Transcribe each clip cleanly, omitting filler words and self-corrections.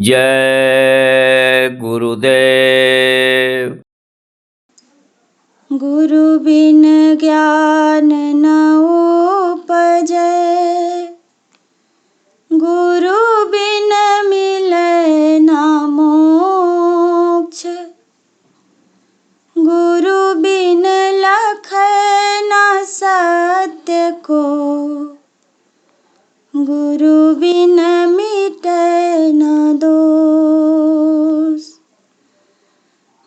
जय गुरुदेव। गुरु बिन ज्ञान न उपजै, गुरु बिन मिलै ना मोक्ष, गुरु बिन लखै ना सत्य को, गुरु बिन मिटै ना दोष।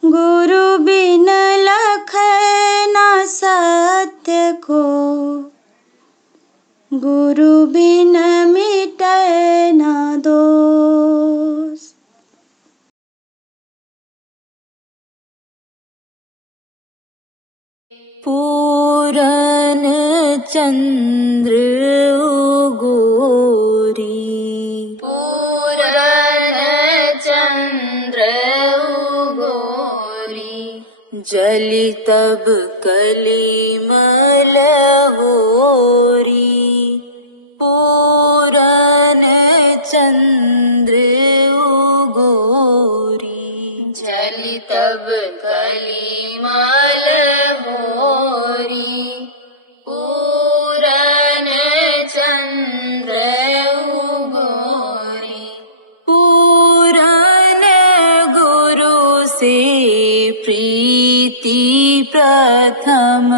गुरु बिन लखै ना सत्य को, गुरु बिन मिटै ना दोष। पूरन चंद्र उगोरी, पूरन चंद्र उगोरी, जलि तब कलिमल होरी। पूरन चंद्र उगोरी, जलि तब कलिमल होरी। पूरन चंद्र उगोरी, पूरन गुरु से प्रीति प्रथम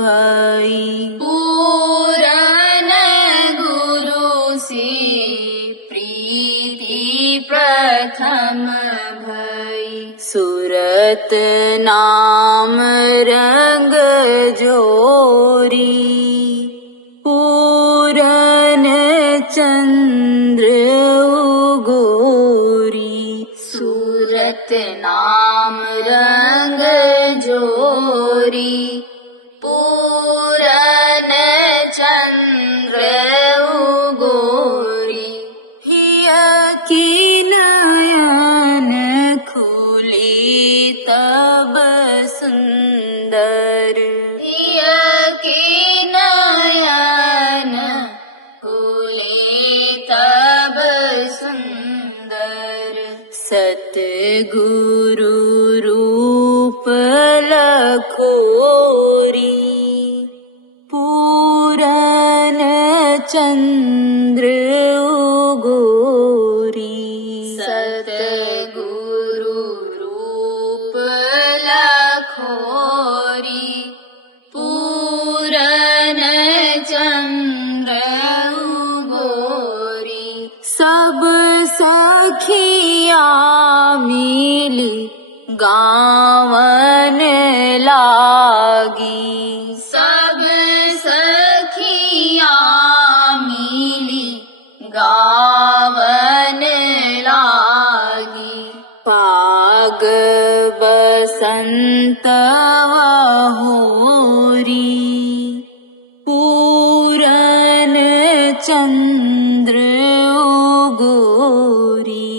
भई। पूरन गुरु से प्रीति प्रथम भई। सुरत नाम रंग जोरी, पूरन चंद्र उगोरी। सूरत नाम रंग जोरी, पूरन चंद्र उगोरी। हिय की नयन खुली तब सुंदर, हिय की नयन खुली तब सुंदर। सतगुरु रूप लखोरी, पूरन चंद्र उगोरी। सतगुरु रूप लखोरी, पूरन चंद्र उगोरी। सब सखिया मिली गावन लागी, सब सखिया मिली गावन लागी। पाग बसंत होरी, पूरन चंद्र उगोरी।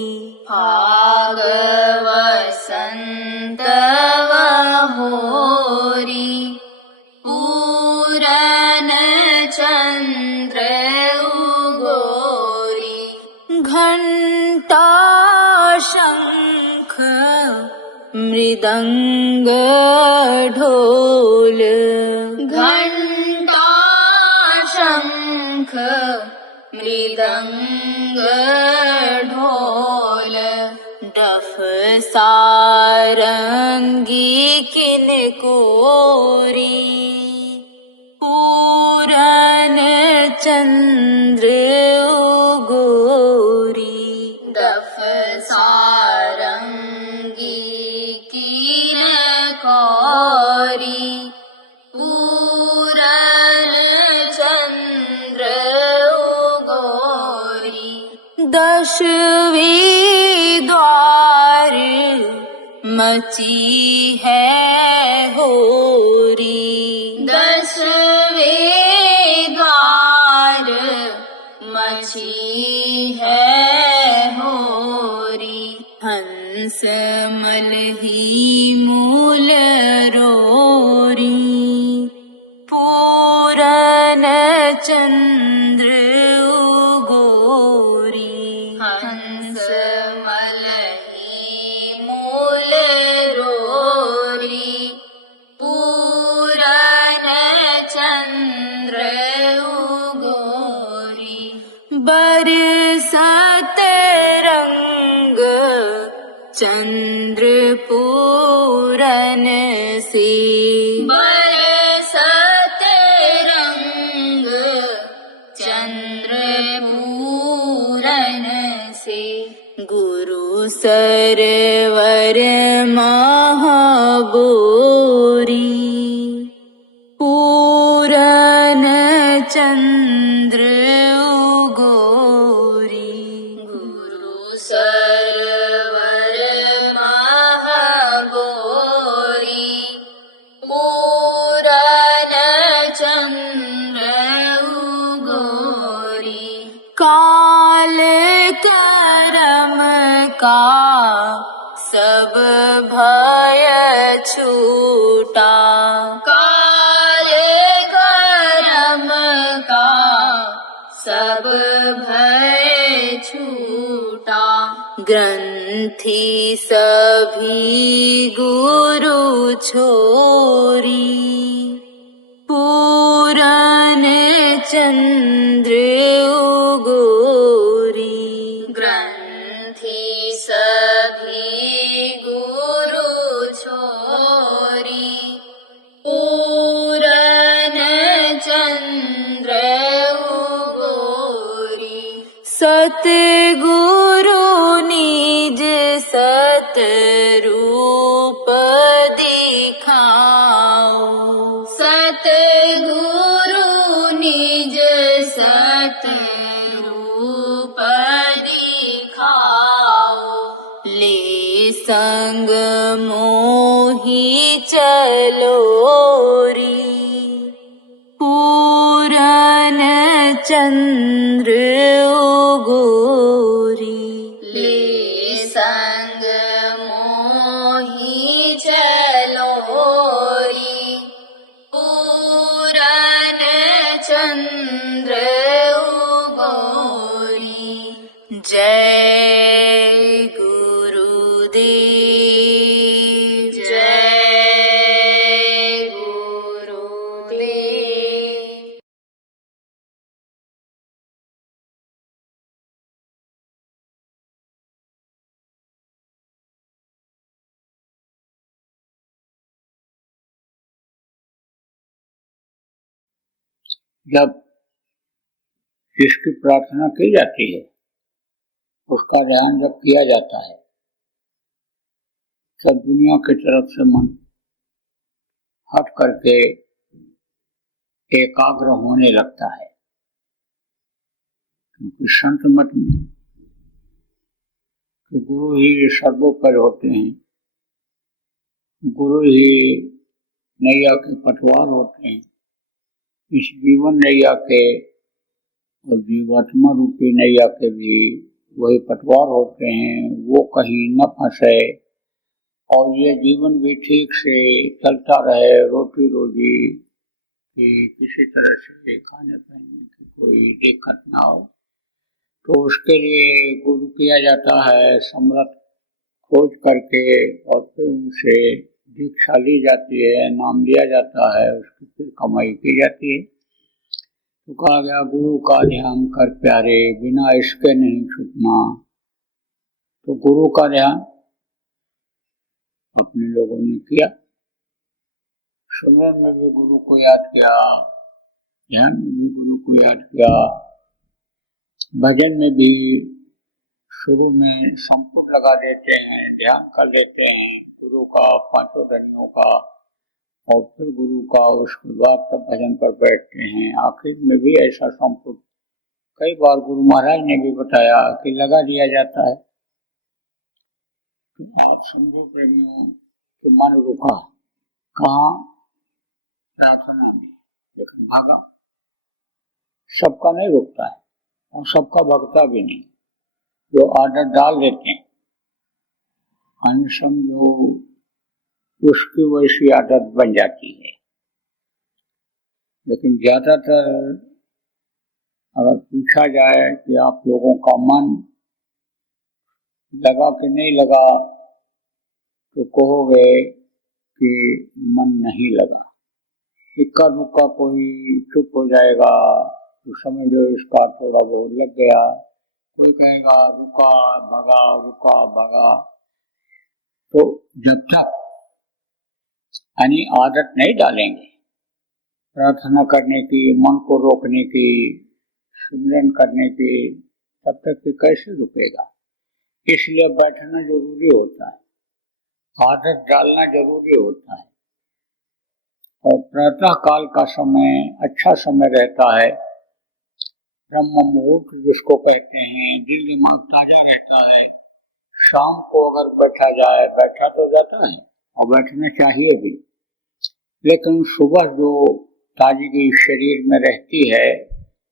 फाग वसंत होरी, पूरन चंद्र उगोरी। घंटा शंख मृदंग ढोल, घंटा शंख मृदंग ढोल। डफ सारंगी किनकोरी, पूरन चंद्र उगोरी। डफ सारंगी किनकोरी, पूरन चंद्र उगोरी। दशवीं द्वार मची है होरी, दसवें द्वार मची है होरी। हंस मलही मूल रोरी, पूरन चंद्र उगोरी हंस मलही मूल रोरी पूरन चंद्र उगोरी बरसत रंग चंद्र पूरन से बरसत रंग चंद्र पूरन से गुरु सरवर महाबोरी पूरन चंद्र उगोरी गुरु सरवर महाबोरी पूरन चंद्र उगोरी काल करम का सब भय छूटा काल करम का सब भय छूटा ग्रंथि सभी गुरु छोरी पूरन चंद्र उगोरी ग्रंथि सभी गुरु छोरी पूरन चंद्र उगोरी सतगुरु निज सत रूप दिखाओ सतगुरु निज सत रूप दिखाओ ले संग मोहि चलोरी पूरन चंद्र उगोरी ले संग मोहि चलोरी पूरन चंद्र उगोरी जय गुरुदेव जय गुरुदेव। जब जिसकी प्रार्थना की जाती है उसका ध्यान जब किया जाता है तब दुनिया की तरफ से मन हट करके एकाग्र होने लगता है, क्योंकि संत मत में तो गुरु ही सर्वोपरि होते हैं, गुरु ही नैया के पटवार होते हैं। इस जीवन नैया के और जीवात्मा रूपी नैया के भी वही पटवार होते हैं, वो कहीं न फंसे और ये जीवन भी ठीक से चलता रहे, रोटी रोजी की किसी तरह से खाने पीने की कोई दिक्कत ना हो। तो उसके लिए गुरु किया जाता है, समर्थ खोज करके और फिर उनसे दीक्षा ली जाती है, नाम लिया जाता है, उसकी फिर कमाई की जाती है। तो कहा गया गुरु का ध्यान कर प्यारे, बिना इसके नहीं छूटना। तो गुरु का ध्यान अपने लोगों ने किया, सुमरन में भी गुरु को याद किया, ध्यान में भी गुरु को याद किया, भजन में भी शुरू में संपूर्ण लगा देते हैं, ध्यान कर लेते हैं गुरु का, पांचों धनियों का, और फिर गुरु का, उसके बाद तब भजन पर बैठते हैं। आखिर में भी ऐसा संपूर्ण कई बार गुरु महाराज ने भी बताया कि लगा दिया जाता है। तो आप समझो प्रेमियों कि मन रुका कहाँ? प्रार्थना में, लेकिन भागा सबका नहीं रुकता है और सबका भगता भी नहीं। जो आदत डाल देते हैं अनसमझो उसकी वैसी आदत बन जाती है। लेकिन ज्यादातर अगर पूछा जाए कि आप लोगों का मन लगा कि नहीं लगा, तो कहोगे कि मन नहीं लगा। इक्का दुक्का कोई चुप हो जाएगा तो समझो इसका थोड़ा बहुत लग गया। कोई कहेगा रुका भगा, रुका भगा। तो जब तक यानी आदत नहीं डालेंगे प्रार्थना करने की, मन को रोकने की, सिमरन करने की, तब तक कि कैसे रुकेगा। इसलिए बैठना जरूरी होता है, आदत डालना जरूरी होता है। और प्रातः काल का समय अच्छा समय रहता है, ब्रह्म मुहूर्त जिसको कहते हैं, दिल दिमाग ताजा रहता है। शाम को अगर बैठा जाए, बैठा तो जाता है और बैठना चाहिए भी, लेकिन सुबह जो ताजगी शरीर में रहती है,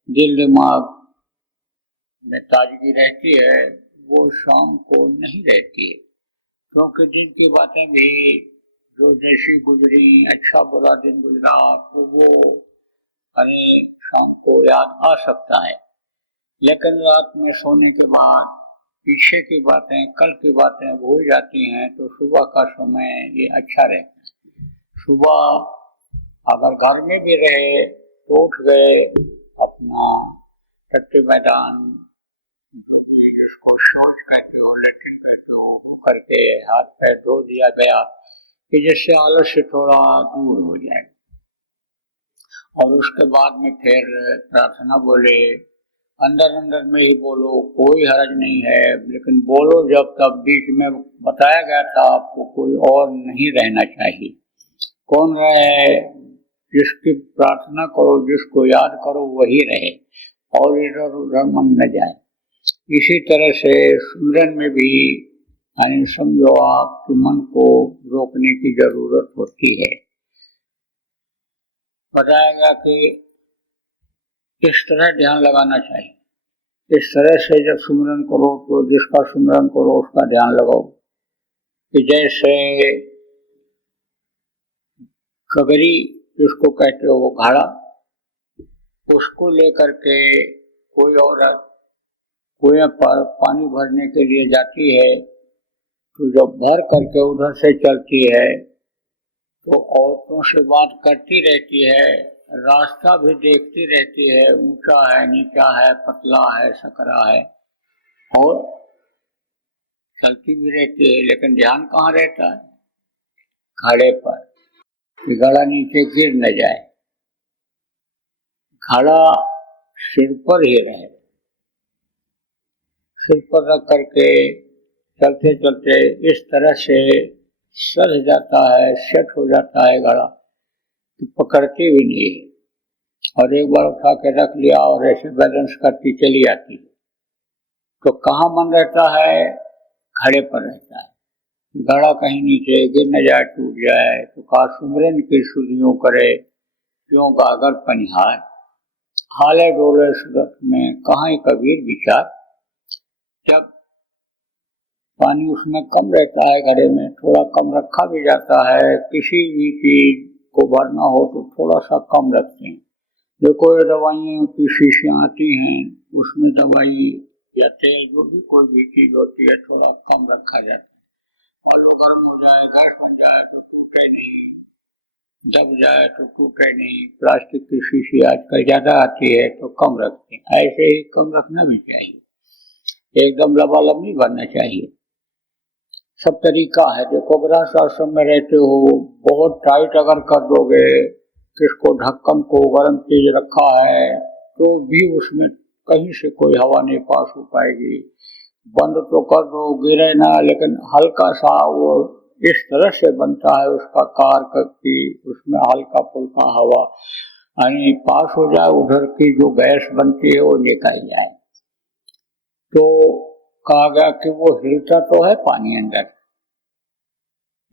दिल दिमाग में ताजगी रहती है, वो शाम को नहीं रहती है। क्योंकि दिन की बातें भी जो जैसी गुजरी, अच्छा बुरा दिन गुजरा, तो वो अरे शाम को याद आ सकता है। लेकिन रात में सोने के बाद पीछे की बातें, कल की बातें भूल जाती हैं, तो सुबह का समय ये अच्छा रहता है। सुबह अगर घर में भी रहे तो उठ गए, अपना टट्टी मैदान जो कि जिसको शौच कहते हो, लेट्रिन कहते हो, वो करके हाथ पैर धो दिया गया कि जिससे आलस्य थोड़ा दूर हो जाए। और उसके बाद में फिर प्रार्थना बोले, अंदर अंदर में ही बोलो, कोई हर्ज नहीं है, लेकिन बोलो जब तब। बीच में बताया गया था आपको, कोई और नहीं रहना चाहिए। कौन रहे? जिसकी प्रार्थना करो, जिसको याद करो वही रहे, और इधर उधर मन न जाए। इसी तरह से सुमिरन में भी यानी समझो आपके मन को रोकने की जरूरत होती है। बताया गया कि किस तरह ध्यान लगाना चाहिए। इस तरह से जब सुमिरन करो तो जिसका सुमिरन करो उसका ध्यान लगाओ। कि जैसे कगरी जिसको कहते हो, वो घड़ा, उसको लेकर के कोई औरत कुएं पर पानी भरने के लिए जाती है, तो जब भर करके उधर से चलती है तो औरतों से बात करती रहती है, रास्ता भी देखती रहती है, ऊंचा है, नीचा है, पतला है, सकरा है, और चलती भी रहती है। लेकिन ध्यान कहाँ रहता है? घड़े पर, कि घड़ा नीचे गिर न जाए, घड़ा सिर पर ही रहे। सिर पर रख करके चलते चलते इस तरह से सज जाता है, सेट हो जाता है घड़ा, तो पकड़ती भी नहीं है। और एक बार उठा के रख लिया और ऐसे बैलेंस करती चली आती, तो कहाँ मन रहता है? घड़े पर रहता है। घड़ा कहीं नीचे गिर न जाए, टूट जाए, तो का सुमिरन की सुधियों करे, क्यों गागर पनिहार, हाले डोले सुरत में कहाँ कबीर विचार। जब पानी उसमें कम रहता है, घड़े में थोड़ा कम रखा भी जाता है, किसी भी चीज को भरना हो तो थोड़ा सा कम रखते हैं। देखो ये दवाइयों की शीशियाँ आती हैं, उसमें दवाई या तेल जो भी कोई भी चीज होती है थोड़ा कम रखा जाता है। और लो गर्म हो जाए, गैस बन जाए तो टूटे नहीं, दब जाए तो टूटे नहीं। प्लास्टिक की शीशी आजकल ज्यादा आती है तो कम रखते हैं, ऐसे ही कम रखना भी चाहिए, एकदम लबालब नहीं भरना चाहिए। सब तरीका है। देखो गृहस्थ आश्रम में रहते हो, बहुत टाइट अगर कर दोगे, किसको ढक्कन को गर्म चीज रखा है, तो भी उसमें कहीं से कोई हवा नहीं पास हो पाएगी। बंद तो कर दो, गिरे ना, लेकिन हल्का सा वो इस तरह से बनता है उसका कार कि उसमें हल्का फुल्का हवा यानी पास हो जाए, उधर की जो गैस बनती है वो निकल जाए। तो कहा गया कि वो हिलता तो है पानी अंदर,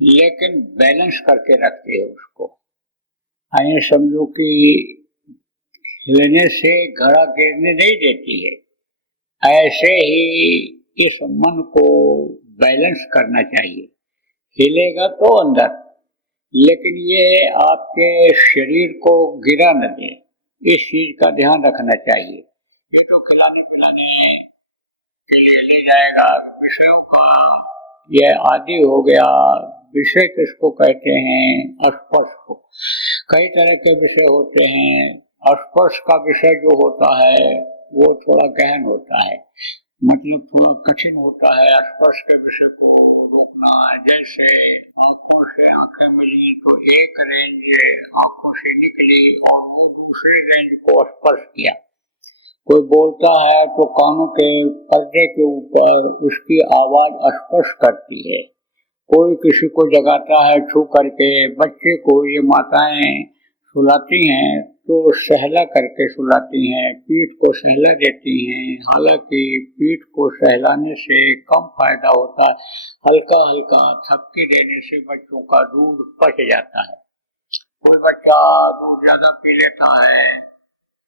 लेकिन बैलेंस करके रखती है उसको। यानी समझो कि हिलने से घड़ा गिरने नहीं देती है, ऐसे ही इस मन को बैलेंस करना चाहिए। हिलेगा तो अंदर, लेकिन ये आपके शरीर को गिरा न दे, इस चीज का ध्यान रखना चाहिए। ये तो खिलाने पिलाने के लिए ले जाएगा विषयों का, ये आदि हो गया। विषय किसको कहते हैं? स्पर्श को। कई तरह के विषय होते हैं। स्पर्श का विषय जो होता है वो थोड़ा गहन होता है, मतलब थोड़ा कठिन होता है स्पर्श के विषय को रोकना। जैसे आंखों से आंखें मिली तो एक रेंज आंखों से निकली और वो दूसरे रेंज को स्पर्श किया। कोई बोलता है तो कानों के पर्दे के ऊपर उसकी आवाज स्पर्श करती है। कोई किसी को जगाता है छू करके। बच्चे को ये माताएं सुलाती हैं तो सहला करके सुलाती हैं, पीठ को सहला देती हैं। हालांकि पीठ को सहलाने से कम फायदा होता है, हल्का हल्का थपकी देने से बच्चों का दूध पच जाता है। कोई बच्चा दूध ज्यादा पी लेता है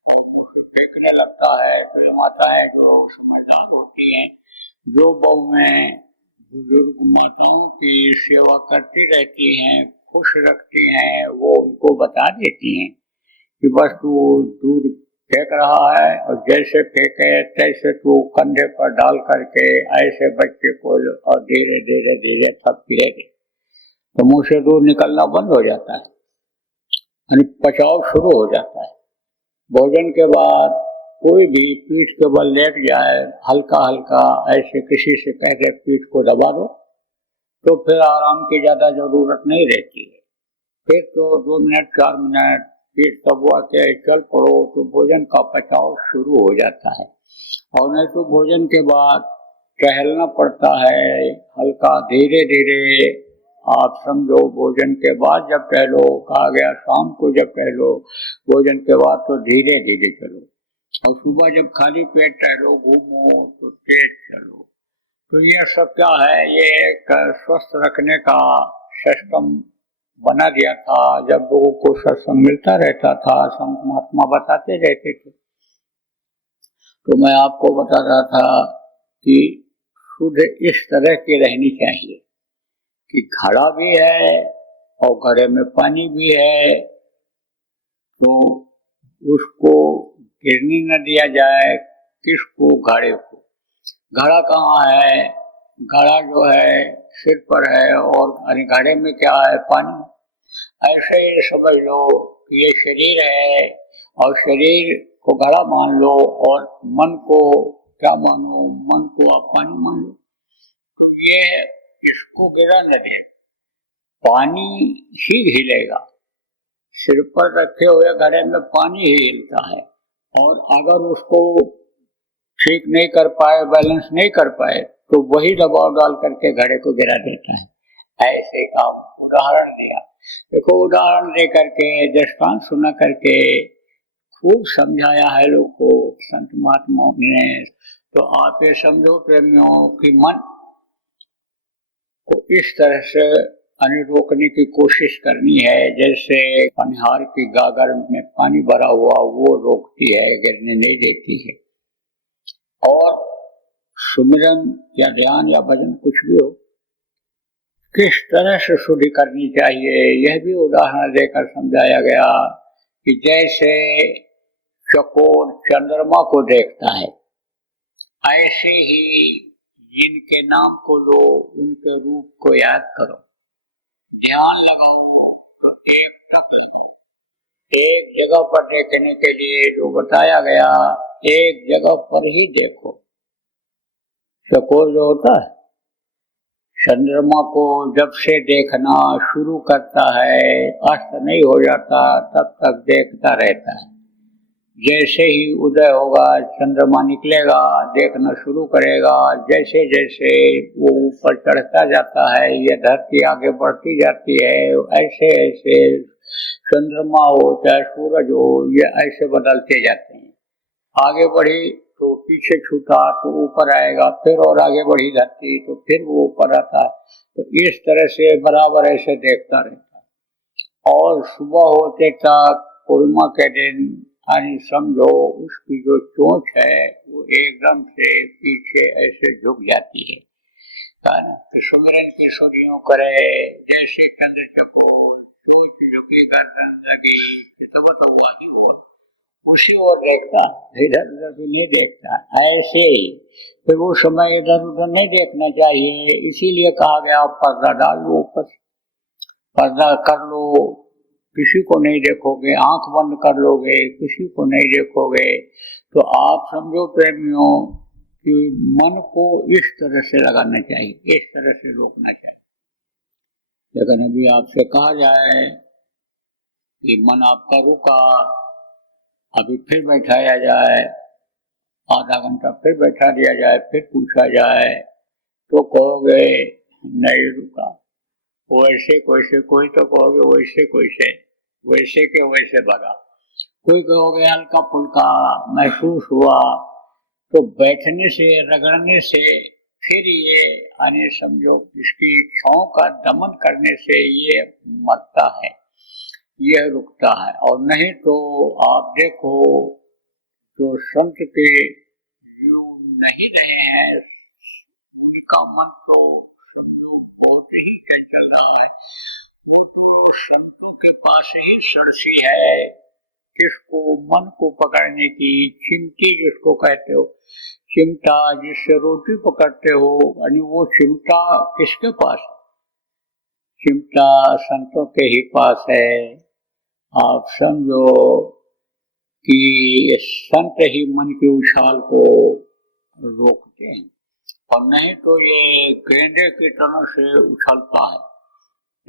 और मुंह से फेंकने लगता है, तो ये माताएं जो समझदार होती हैं, जो बहू में बुजुर्ग माताओं की सेवा करती रहती हैं, खुश रखती हैं, वो उनको बता देती हैं कि बस तू दूध फेंक रहा है और जैसे फेंके तैसे तू कंधे पर डाल करके ऐसे बच्चे को और धीरे धीरे धीरे थपकी दे, तो मुंह से दूध निकलना बंद हो जाता है, यानी पचाव शुरू हो जाता है। भोजन के बाद कोई भी पीठ के बल लेट जाए, हल्का हल्का ऐसे किसी से कह के पीठ को दबा दो, तो फिर आराम की ज्यादा जरूरत नहीं रहती है। फिर तो 2 मिनट 4 मिनट पीठ दबवा के चल पड़ो तो भोजन का पचाव शुरू हो जाता है। और नहीं तो भोजन के बाद टहलना पड़ता है हल्का धीरे धीरे। आप समझो भोजन के बाद जब टहलो, कहा गया शाम को जब टहलो, भोजन के बाद तो धीरे धीरे चलो, और सुबह जब खाली पेट टहलो घूमो तो तेज चलो। तो ये सब क्या है, ये एक स्वस्थ रखने का सिस्टम बना दिया था। जब लोगों को सत्संग मिलता रहता था, संत महात्मा बताते रहते थे, तो मैं आपको बता रहा था कि शुद्ध इस तरह की रहनी चाहिए कि घड़ा भी है और घड़े में पानी भी है, तो उसको गिरने न दिया जाए। किसको? घड़े को। घड़ा कहाँ है? घड़ा जो है सिर पर है और घड़े में क्या है? पानी। ऐसे ही समझ लो कि ये शरीर है और शरीर को घड़ा मान लो और मन को क्या मानो? मन को आप पानी मान लो। तो ये इसको गिरा न दें, पानी ही हिलेगा। सिर पर रखे हुए घड़े में पानी ही हिलता है, और अगर उसको ठीक नहीं कर पाए, बैलेंस नहीं कर पाए, तो वही दबाव डाल करके घड़े को गिरा देता है। ऐसे का उदाहरण दिया। देखो, उदाहरण दे करके, दृष्टांत सुना करके खूब समझाया है लोग को संत महात्माओं ने। तो आप ये समझो प्रेमियों कि मन को इस तरह से रोकने की कोशिश करनी है जैसे पनिहार की गागर में पानी भरा हुआ वो रोकती है, गिरने नहीं देती है। और सुमिरन या ध्यान या भजन कुछ भी हो, किस तरह से शुद्धि करनी चाहिए, यह भी उदाहरण देकर समझाया गया कि जैसे चकोर चंद्रमा को देखता है, ऐसे ही जिनके नाम को लो उनके रूप को याद करो। ध्यान लगाओ तो एक टक लगाओ। एक जगह पर देखने के लिए जो बताया गया, एक जगह पर ही देखो। चकोर जो होता है, चंद्रमा को जब से देखना शुरू करता है, अस्त नहीं हो जाता तब तक देखता रहता है। जैसे ही उदय होगा, चंद्रमा निकलेगा, देखना शुरू करेगा। जैसे जैसे वो ऊपर चढ़ता जाता है, ये धरती आगे बढ़ती जाती है, ऐसे ऐसे चंद्रमा हो चाहे सूरज हो, ये ऐसे बदलते जाते हैं। आगे बढ़ी तो पीछे छूटा तो ऊपर आएगा, फिर और आगे बढ़ी धरती तो फिर वो ऊपर आता है। तो इस तरह से बराबर ऐसे देखता रहता है। और सुबह होते तक पूर्णिमा के दिन यानी समझो उसकी जो चोंच है वो एकदम से पीछे ऐसे झुक जाती है। सुमिरन की सुधियों करे जैसे चंद्र चकोर चोच झुकी गर्दन लगी तो हुआ ही बोल, उसी ओर देखता, इधर उधर तो नहीं देखता। ऐसे ही फिर वो समय इधर उधर नहीं देखना चाहिए, इसीलिए कहा गया पर्दा डाल लो ऊपर, पर्दा कर लो, किसी को नहीं देखोगे, आंख बंद कर लोगे, किसी को नहीं देखोगे। तो आप समझो प्रेमियों कि मन को इस तरह से लगाना चाहिए, इस तरह से रोकना चाहिए। लेकिन अभी आपसे कहा जाए कि मन आपका रुका, अभी फिर बैठाया जाए, आधा घंटा फिर बैठा दिया जाए, फिर पूछा जाए तो कहोगे नहीं रुका। वैसे कैसे, कोई तो कहोगे वैसे कैसे, वैसे के वैसे भगा, कोई कहोगे हल्का फुल्का महसूस हुआ। तो बैठने से, रगड़ने से फिर ये आने समझो इसकी इच्छाओं का दमन करने से ये मरता है, यह रुकता है। और नहीं तो आप देखो जो संत के जो नहीं रहे हैं उनका मन तो बहुत ही चल रहा है, वो तो संतों के पास ही सरसी है। किसको? मन को पकड़ने की चिमटी जिसको कहते हो, चिमटा जिससे रोटी पकड़ते हो, यानी वो चिमटा किसके पास है? चिमटा संतों के ही पास है। आप समझो कि संत ही मन के उछाल को रोकते हैं, और नहीं तो ये गेंदे की तरह से उछलता है।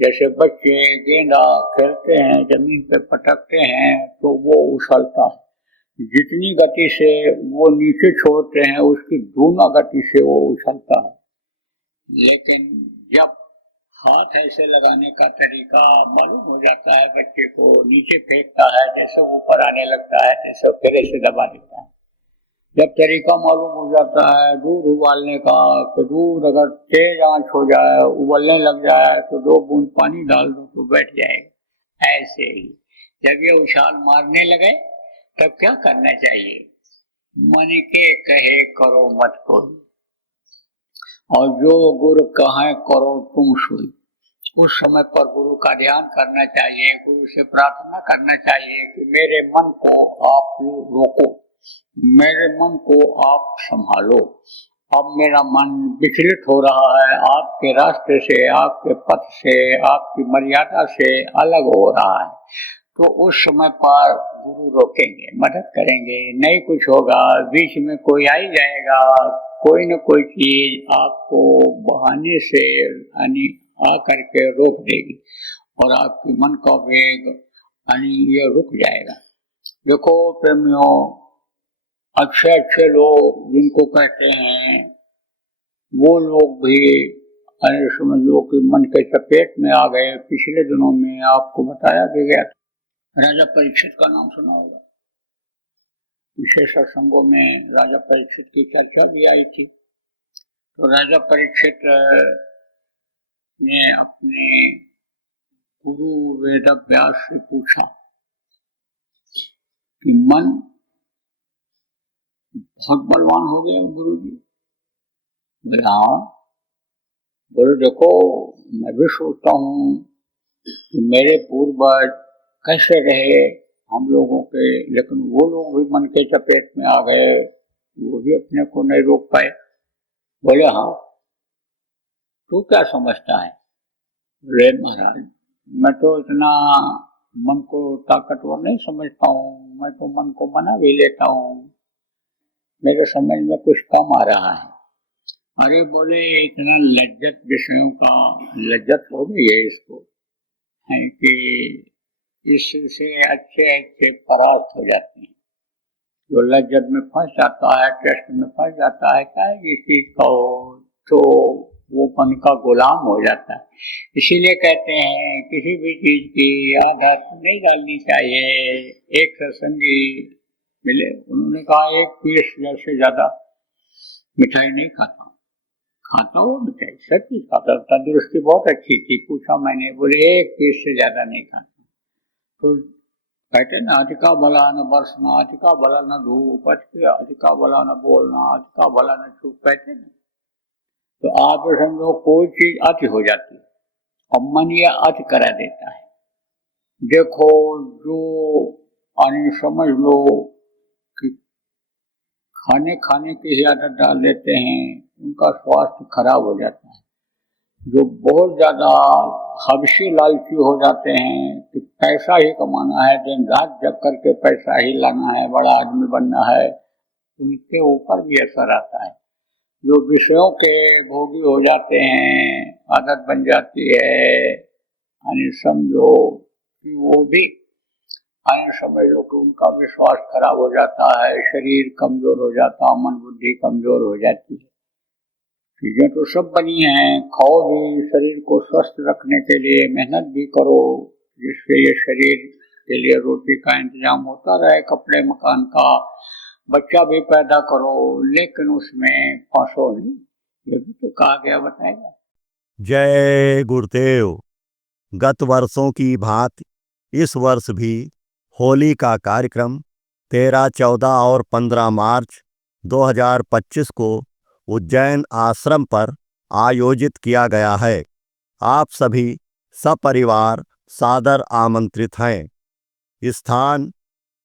जैसे बच्चे गेंदा खेलते हैं, जमीन पर पटकते हैं तो वो उछलता है, जितनी गति से वो नीचे छोड़ते हैं उसकी दूना गति से वो उछलता है। लेकिन जब हाथ ऐसे लगाने का तरीका मालूम हो जाता है बच्चे को, नीचे फेंकता है, जैसे ऊपर आने लगता है तैसे फिर ऐसे दबा देता है। जब तरीका मालूम हो जाता है दूध उबालने का, तो दूध अगर तेज आंच हो जाए, उबलने लग जाए तो 2 बूंद पानी डाल दो तो बैठ जाएगा। ऐसे ही जब ये उछाल मारने लगे तब क्या करना चाहिए? मन के कहे करो मत कोई, और जो गुरु कहे करो तुम सोई। उस समय पर गुरु का ध्यान करना चाहिए, गुरु से प्रार्थना करना चाहिए कि मेरे मन को आप रोको, मेरे मन को आप संभालो। अब मेरा मन विचलित हो रहा है, आपके रास्ते से, आपके पथ से, आपकी मर्यादा से अलग हो रहा है। तो उस समय पर गुरु रोकेंगे, मदद करेंगे, नहीं कुछ होगा, बीच में कोई आ ही जाएगा, कोई न कोई चीज आपको बहाने से आ करके रोक देगी और आपके मन का वेग ये रुक जाएगा। देखो प्रेमियों, अच्छे अच्छे लोग जिनको कहते हैं वो लोग भी समझ लो कि मन के चपेट में आ गए। पिछले दिनों में आपको बताया भी गया था, राजा परीक्षित का नाम सुना होगा। पिछले सत्संगों में राजा परीक्षित की चर्चा भी आई थी। तो राजा परीक्षित ने अपने गुरु वेदव्यास से पूछा कि मन बहुत बलवान हो गया गुरु जी। बोले हाँ। बोले देखो मैं भी सोचता हूँ कि मेरे पूर्वज कैसे रहे हम लोगों के, लेकिन वो लोग भी मन के चपेट में आ गए, वो भी अपने को नहीं रोक पाए। बोले हाँ, तू क्या समझता है? बोले महाराज मैं तो इतना मन को ताकतवर नहीं समझता हूँ, मैं तो मन को मना भी लेता हूँ, मेरे समझ में कुछ कम आ रहा है। अरे बोले इतना लज्जत विषयों का लज्जत हो गई है इसको, है कि इससे अच्छे अच्छे परास्त हो जाते हैं। जो लज्जत में फंस जाता है, टेस्ट में फंस जाता है, क्या इस चीज का हो, तो वो मन का गुलाम हो जाता है। इसीलिए कहते हैं किसी भी चीज की आदत नहीं डालनी चाहिए। एक सत्संगी मिले, उन्होंने कहा एक पीस से ज्यादा मिठाई नहीं खाता। खाता हो मिठाई, सब चीज खाता, तंदुरुस्ती बहुत अच्छी थी। पूछा मैंने, बोले एक पीस से ज्यादा नहीं खाता। तो कहते ना अतिका भला न बरसना, अतिका भला न धूप, अतिका भला न बोलना, अतिका भला न चुप, कहते ना। तो आप समझो कोई चीज अति हो जाती है और मन ये अति करा देता है। देखो, जो यानी समझ लो कि खाने खाने की ही आदत डाल लेते हैं, उनका स्वास्थ्य खराब हो जाता है। जो बहुत ज्यादा हबशी लालची हो जाते हैं कि पैसा ही कमाना है, दिन रात जग करके पैसा ही लाना है, बड़ा आदमी बनना है, उनके ऊपर भी असर आता है। जो विषयों के भोगी हो जाते हैं, आदत बन जाती है, यानी समझो कि वो भी यानी समझ लो कि उनका विश्वास खराब हो जाता है, शरीर कमजोर हो जाता है, मन बुद्धि कमजोर हो जाती है। चीजें तो सब बनी हैं, खाओ भी, शरीर को स्वस्थ रखने के लिए मेहनत भी करो, जिससे ये शरीर के लिए रोटी का इंतजाम होता रहे, कपड़े मकान का, बच्चा भी पैदा करो, लेकिन उसमें फंसो नहीं। ये भी तो कहा गया, बताएगा। जय गुरुदेव। गत वर्षों की भांति इस वर्ष भी होली का कार्यक्रम 13, 14 और 15 मार्च 2025 को उज्जैन आश्रम पर आयोजित किया गया है। आप सभी सपरिवार सादर आमंत्रित हैं। स्थान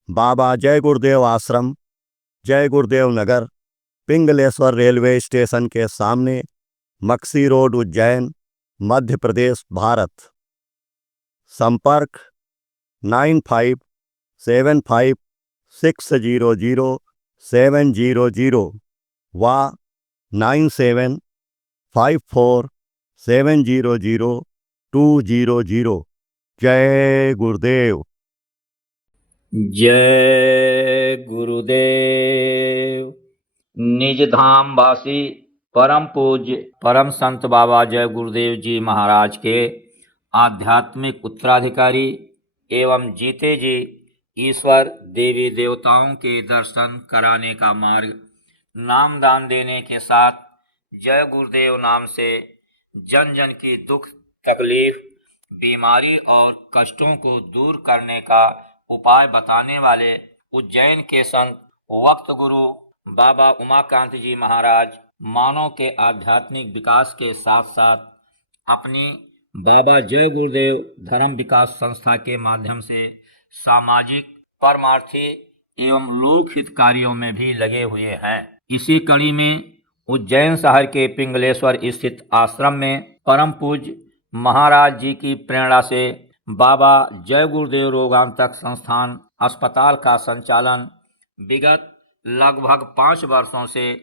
बाबा जय गुरुदेव आश्रम, जय गुरुदेव नगर, पिंगलेश्वर रेलवे स्टेशन के सामने, मक्सी रोड, उज्जैन, मध्य प्रदेश, भारत। संपर्क 9575600700 व 9754700200। जय गुरुदेव। जय गुरुदेव। निज धाम वासी परम पूज्य परम संत बाबा जय गुरुदेव जी महाराज के आध्यात्मिक उत्तराधिकारी एवं जीते जी ईश्वर देवी देवताओं के दर्शन कराने का मार्ग नामदान देने के साथ जय गुरुदेव नाम से जन जन की दुख तकलीफ बीमारी और कष्टों को दूर करने का उपाय बताने वाले उज्जैन के संत वक्त गुरु बाबा उमाकांत जी महाराज मानव के आध्यात्मिक विकास के साथ साथ अपनी बाबा जय गुरुदेव धर्म विकास संस्था के माध्यम से सामाजिक परमार्थी एवं लोक हित कार्यों में भी लगे हुए हैं। इसी कड़ी में उज्जैन शहर के पिंगलेश्वर स्थित आश्रम में परम पूज्य महाराज जी की प्रेरणा से बाबा जय गुरुदेव रोगांतक संस्थान अस्पताल का संचालन विगत लगभग 5 वर्षों से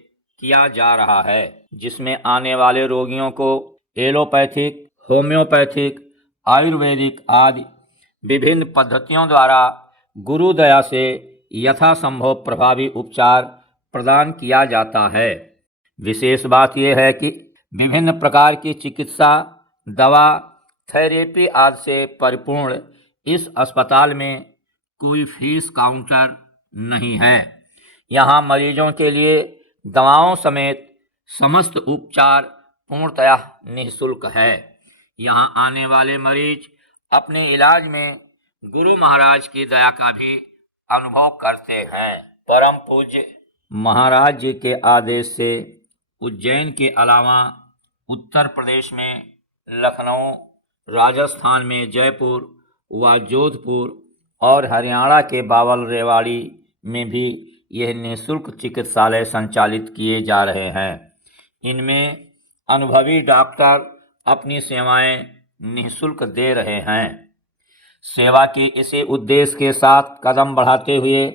किया जा रहा है, जिसमें आने वाले रोगियों को एलोपैथिक, होम्योपैथिक, आयुर्वेदिक आदि विभिन्न पद्धतियों द्वारा गुरु दया से यथासंभव प्रभावी उपचार प्रदान किया जाता है। विशेष बात यह है कि विभिन्न प्रकार की चिकित्सा, दवा, थेरेपी आदि से परिपूर्ण इस अस्पताल में कोई फीस काउंटर नहीं है। यहाँ मरीजों के लिए दवाओं समेत समस्त उपचार पूर्णतः निःशुल्क है। यहाँ आने वाले मरीज अपने इलाज में गुरु महाराज की दया का भी अनुभव करते हैं। परम पूज्य महाराज जी के आदेश से उज्जैन के अलावा उत्तर प्रदेश में लखनऊ, राजस्थान में जयपुर व जोधपुर और हरियाणा के बावल रेवाड़ी में भी यह निःशुल्क चिकित्सालय संचालित किए जा रहे हैं। इनमें अनुभवी डॉक्टर अपनी सेवाएं निःशुल्क दे रहे हैं। सेवा के इसी उद्देश्य के साथ कदम बढ़ाते हुए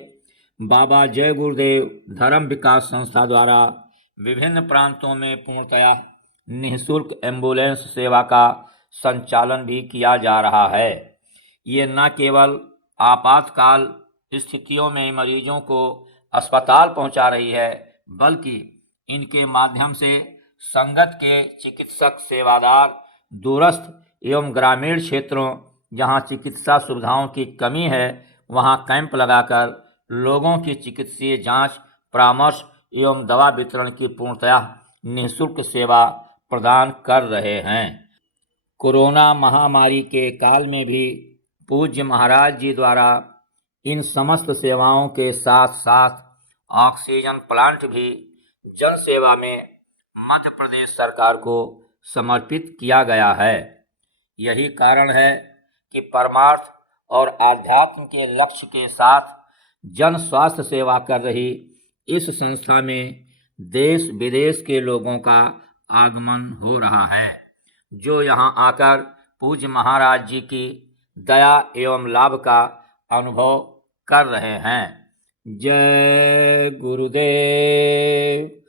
बाबा जय गुरुदेव धर्म विकास संस्था द्वारा विभिन्न प्रांतों में पूर्णतया निःशुल्क एम्बुलेंस सेवा का संचालन भी किया जा रहा है। ये न केवल आपातकाल स्थितियों में मरीजों को अस्पताल पहुंचा रही है, बल्कि इनके माध्यम से संगत के चिकित्सक सेवादार दूरस्थ एवं ग्रामीण क्षेत्रों जहां चिकित्सा सुविधाओं की कमी है, वहां कैंप लगाकर लोगों की चिकित्सीय जांच, परामर्श एवं दवा वितरण की पूर्णतया निःशुल्क सेवा प्रदान कर रहे हैं। कोरोना महामारी के काल में भी पूज्य महाराज जी द्वारा इन समस्त सेवाओं के साथ साथ ऑक्सीजन प्लांट भी जन सेवा में मध्य प्रदेश सरकार को समर्पित किया गया है। यही कारण है कि परमार्थ और आध्यात्म के लक्ष्य के साथ जन स्वास्थ्य सेवा कर रही इस संस्था में देश विदेश के लोगों का आगमन हो रहा है, जो यहाँ आकर पूज्य महाराज जी की दया एवं लाभ का अनुभव कर रहे हैं। जय गुरुदेव।